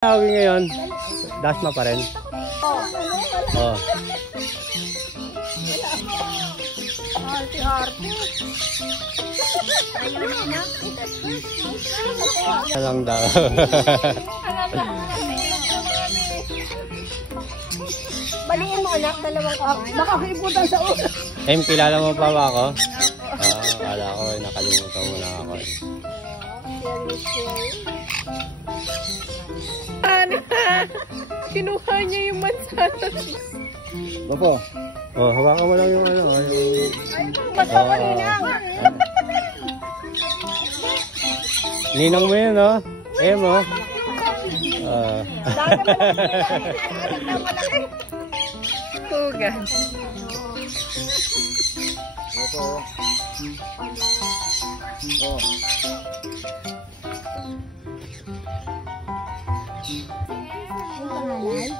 Tawagin ngayon, Dasma pa rin. Oh. Lang daw. Baliin mo anak, dalawang kamay. Baka hiputan sa ulo. Kilala mo pa ba ako? Kala ko, nakalimutan mo na ako. Kinuha niya yung mansanas. Opo. Oh, hawakan mo lang yung ano. Basta ko ninang. Ninang mo yun, oh. Mo. Tugan. Ang pangalan?